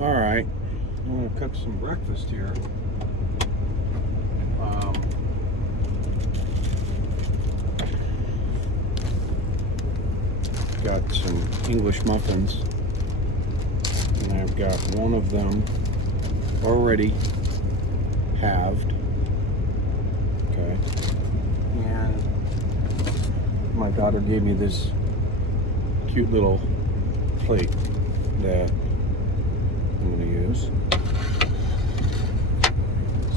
All right, I'm gonna cook some breakfast here. Got some English muffins, and I've got one of them already halved. Okay, and my daughter gave me this cute little plate that I'm going to use.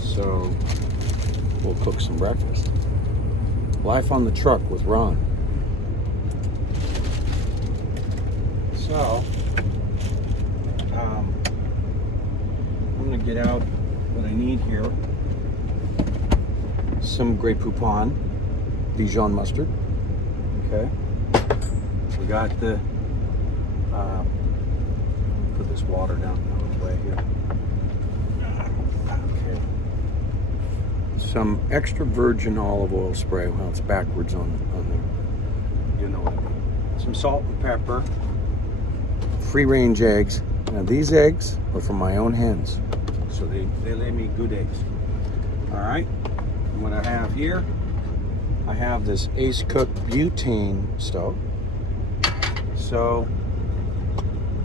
So we'll cook some breakfast. Life on the truck with Ron. So I'm going to get out what I need here. Some Grey Poupon Dijon mustard. Okay. We got the put this water down the way here. Okay. Some extra virgin olive oil spray. Well, it's backwards on the, you know what I mean. Some salt and pepper. Free range eggs. Now these eggs are from my own hens, so they lay me good eggs. All right. And what I have here, I have this Ace Cook butane stove. So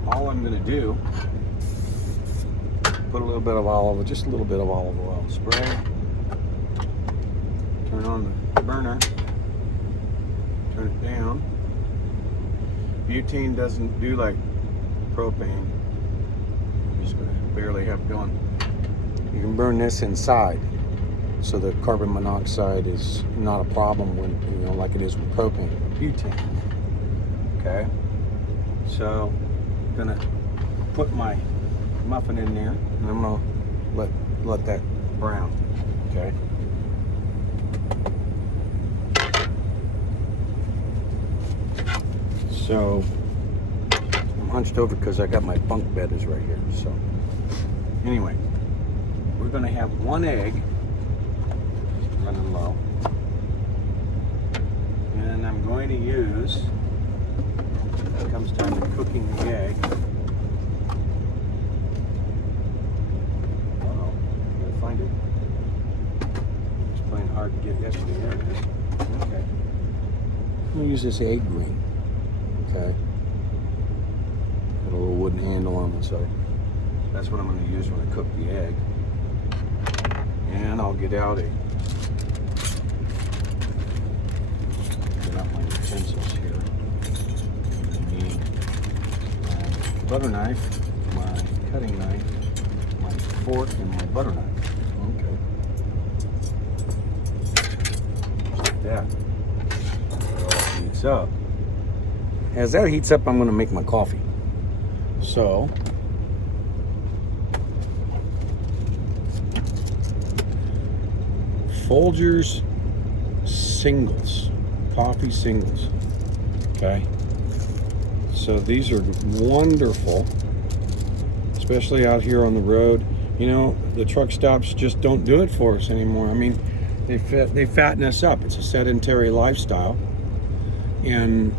all I'm going to do, put a little bit of just a little bit of olive oil spray. Turn on the burner. Turn it down. Butane doesn't do like propane. I'm just going to barely have it going. You can burn this inside, so the carbon monoxide is not a problem when, you know, like it is with propane, butane. Okay, so I'm gonna put my muffin in there, and I'm gonna let that brown. Okay. So I'm hunched over because I got my bunk bed is right here. So anyway, we're gonna have one egg. Running low, and I'm going to use, when it comes time to cooking the egg, gotta find it. It's playing hard to get yesterday. There it is. Okay, I'm gonna use this egg ring. Okay, got a little wooden handle on the side. That's what I'm going to use when I cook the egg, and I'll get out my utensils here. I need my butter knife, my cutting knife, my fork, and my butter knife. Okay. Just like that. So it all heats up. As that heats up, I'm going to make my coffee. So Folgers singles, coffee singles. Okay, so these are wonderful, especially out here on the road. You know, the truck stops just don't do it for us anymore. I mean, they fatten us up. It's a sedentary lifestyle, and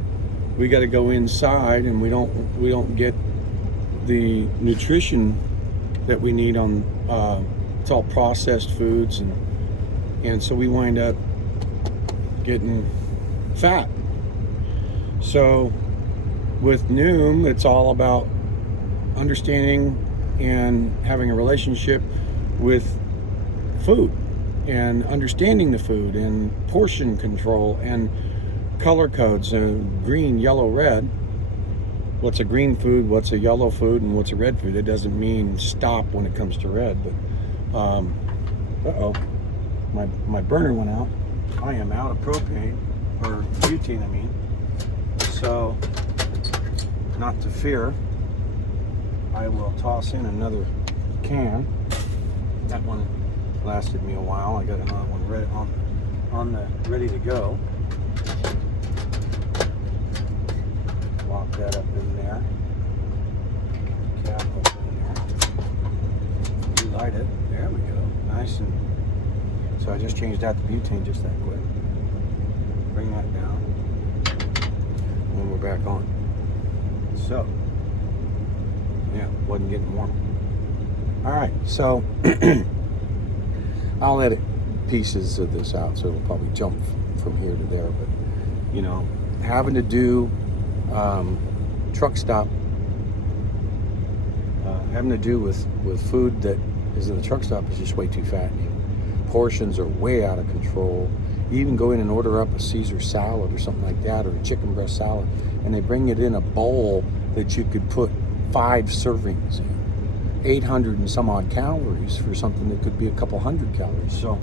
we got to go inside, and we don't get the nutrition that we need on. It's all processed foods, and so we wind up getting fat. So with Noom, it's all about understanding and having a relationship with food, and understanding the food, and portion control, and color codes, green, yellow, red. What's a green food, what's a yellow food, and what's a red food? It doesn't mean stop when it comes to red, but uh-oh, my burner went out. I am out of propane, or butane I mean. So, not to fear, I will toss in another can. That one lasted me a while. I got another one ready to go. Lock that up in there. Cap up in there. Relight it. There we go. Nice. And so I just changed out the butane just that quick. Bring that down. And we're back on. So, yeah. wasn't getting warm. All right, so I'll edit pieces of this out, so it'll probably jump from here to there. But you know, having to do truck stop, having to do with food that is in the truck stop is just way too fattening. Portions are way out of control. You even go in and order up a Caesar salad or something like that, or a chicken breast salad, and they bring it in a bowl that you could put 5 servings in. 800 and some odd calories for something that could be a couple hundred calories. So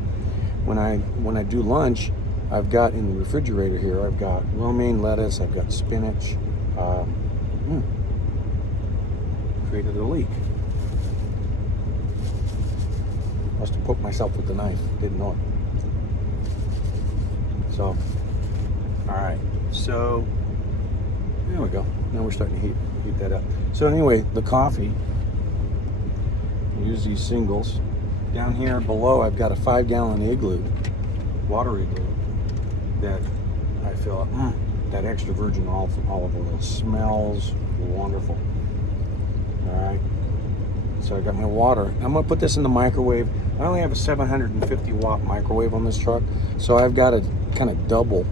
when I do lunch, I've got in the refrigerator here, I've got romaine lettuce, I've got spinach. Created a leak. Must have poked myself with the knife, didn't know it. So, all right, so there we go. Now we're starting to heat that up. So anyway, the coffee, I use these singles. Down here below, I've got a 5-gallon igloo, water igloo, that I fill up. That extra virgin olive oil smells wonderful. All right, so I got my water. I'm gonna put this in the microwave. I only have a 750 watt microwave on this truck, so I've got to kind of double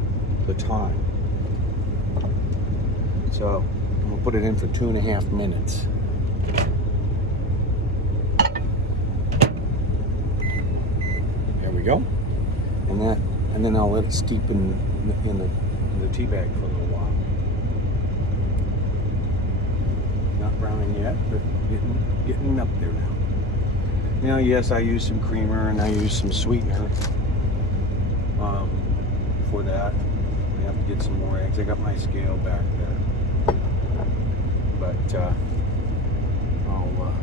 the time. So I'm gonna put it in for 2.5 minutes. There we go. And then I'll let it steep in the tea bag for a little while. Not browning yet, but getting up there now. Now, yes, I use some creamer and I use some sweetener for that. I have to get some more eggs. I got my scale back there, but I'll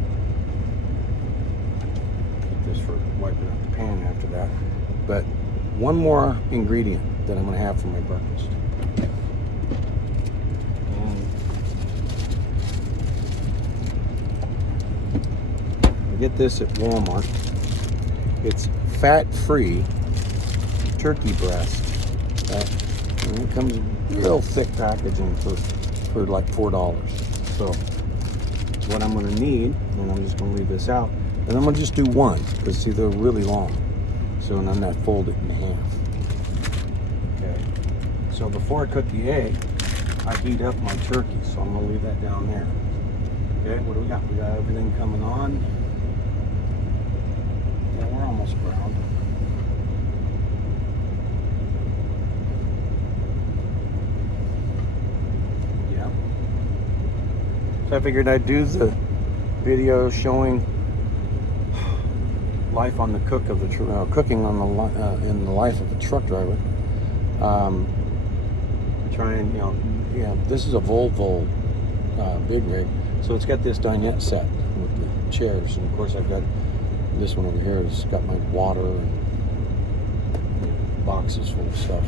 keep this for wiping out the pan after that. But one more ingredient that I'm going to have for my breakfast. I get this at Walmart. It's fat-free turkey breast. And it comes in real thick packaging for like $4. So what I'm going to need, and I'm just going to leave this out, and I'm going to just do one because see they're really long. So and then I fold it in half. Okay. So before I cook the egg, I heat up my turkey. So I'm going to leave that down there. Okay. What do we got? We got everything coming on. Yeah, we're almost brown. Yeah. So I figured I'd do the video showing life on the cook of the cooking on the in the life of a truck driver. Trying, this is a Volvo big rig, so it's got this dinette set with the chairs, and of course I've got this one over here. It's got my water and boxes full of stuff,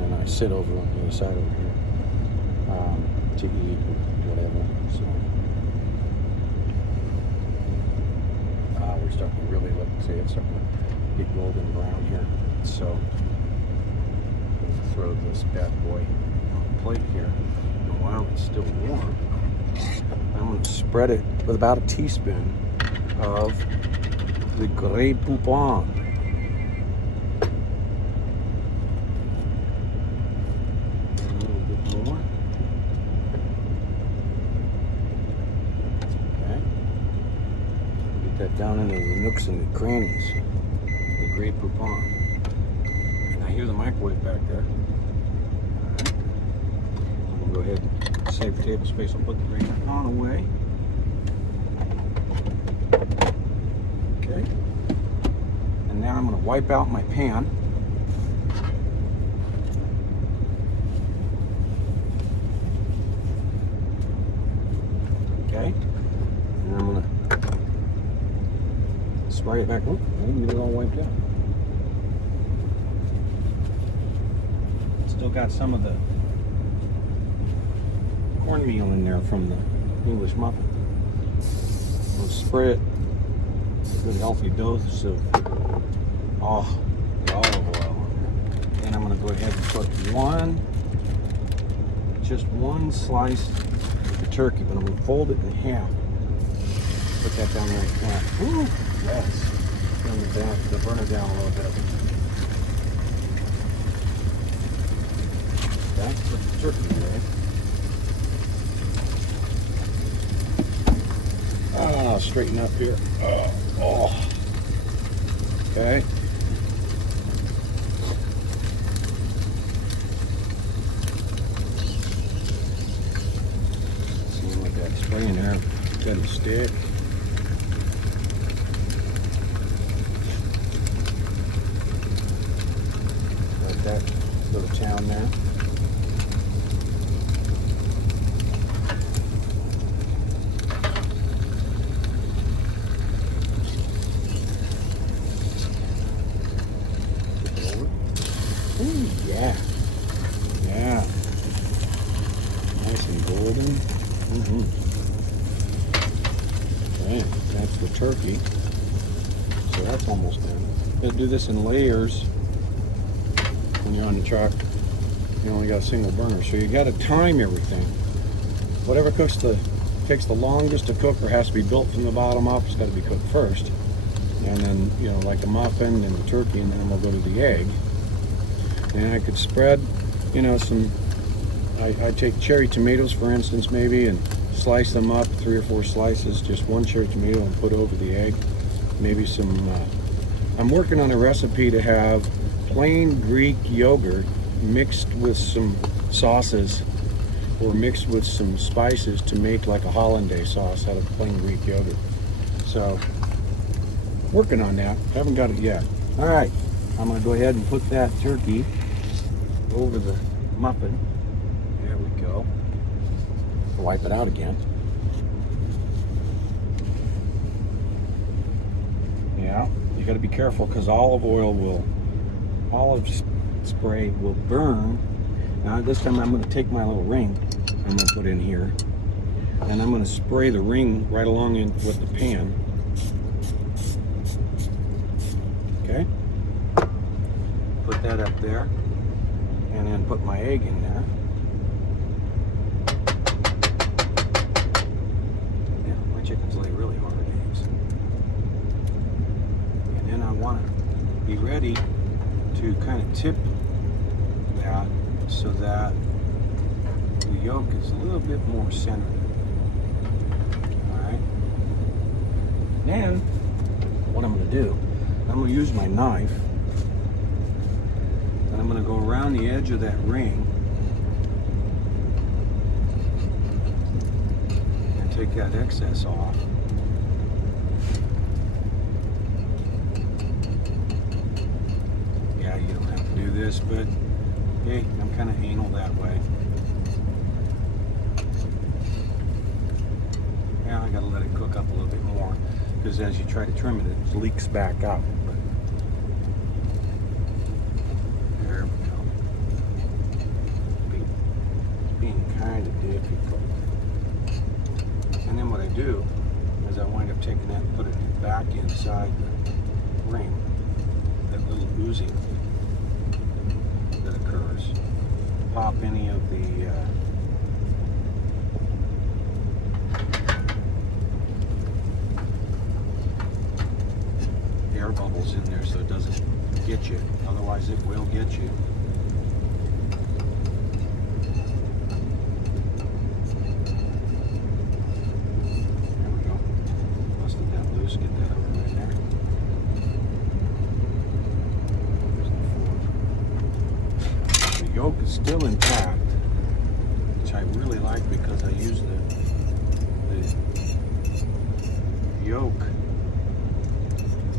and I sit over on the other side over here to eat or whatever. So we're starting to really look. See, it's starting to get golden brown here. So we'll throw this bad boy on the plate here. And while it's still warm, I'm going to spread it with about a teaspoon of the GreyWolf. A little bit more. Okay. Get that down into the nooks and the crannies. The GreyWolf. And I hear the microwave back there. Alright. I'm going to go ahead and save table space. I'll put the GreyWolf away. Okay. And now I'm going to wipe out my pan. Okay. And I'm going to spray it back. Oh, I didn't get it all wiped out. Still got some of the cornmeal in there from the English muffin. We'll spray it. Good healthy dose of the olive oil. And I'm going to go ahead and put just one slice of the turkey, but I'm going to fold it in half. that down right flat. Ooh, yes. Turn the burner down a little bit. That's the turkey leg. Ah, straighten up here. Oh. Okay. See what that spray in there doesn't stick. Let that go to town there. Ooh, yeah. Yeah. Nice and golden. Okay, that's the turkey. So that's almost done. You'll do this in layers when you're on the truck. You only got a single burner, so you got to time everything. Whatever takes the longest to cook or has to be built from the bottom up, it's got to be cooked first. And then, you know, like a muffin and the turkey, and then we'll go to the egg. And I could spread, you know, I take cherry tomatoes, for instance, maybe, and slice them up, 3 or 4 slices, just one cherry tomato, and put over the egg. Maybe some, I'm working on a recipe to have plain Greek yogurt mixed with some sauces or mixed with some spices to make like a hollandaise sauce out of plain Greek yogurt. So, working on that. Haven't got it yet. All right, I'm going to go ahead and put that turkey over the muffin. There we go. Wipe it out again. Yeah, you got to be careful because olive spray will burn. Now this time I'm going to take my little ring I'm going to put in here, and I'm going to spray the ring right along in with the pan. Okay, put that up there, and then put my egg in there. Yeah, my chickens lay really hard eggs. And then I want to be ready to kind of tip that so that the yolk is a little bit more centered. Alright. Then, what I'm going to do, I'm going to use my knife, and I'm going to go around the edge of that ring and take that excess off. Yeah, you don't have to do this, but hey, I'm kind of anal that way. Yeah, I got to let it cook up a little bit more, because as you try to trim it, it leaks back out. But there we go. Being kind of difficult. And then what I do is I wind up taking that and put it back inside the ring. That little oozing that occurs. Pop any of the air bubbles in there so it doesn't get you. Otherwise it will get you. There we go. Busted that loose. Get that over right there. There's the yolk is still intact, which I really like because I use the yolk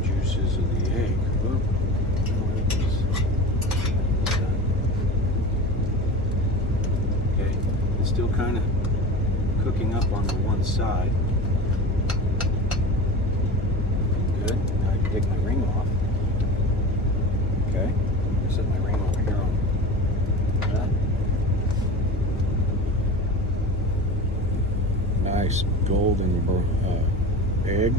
juices of the egg. Oop. Okay, it's still kind of cooking up on the one side. Good. Now I can take my ring off. Okay, set my ring over here on that. Nice golden egg.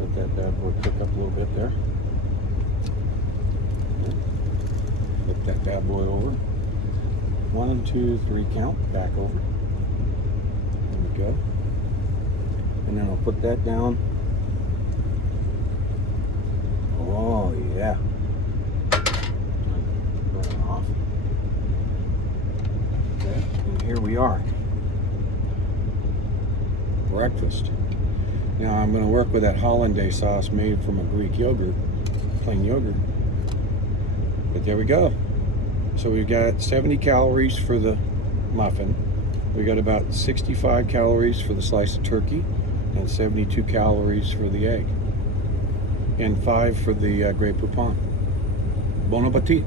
Let that bad boy cook up a little bit there. Flip that bad boy over. 1, 2, 3 count, back over. There we go. And then I'll put that down. Oh yeah. Burn it off. Okay, and here we are. Breakfast. Now I'm going to work with that hollandaise sauce made from a Greek yogurt, plain yogurt. But there we go. So we've got 70 calories for the muffin. We got about 65 calories for the slice of turkey, and 72 calories for the egg, and 5 for the Grey Poupon. Bon appetit.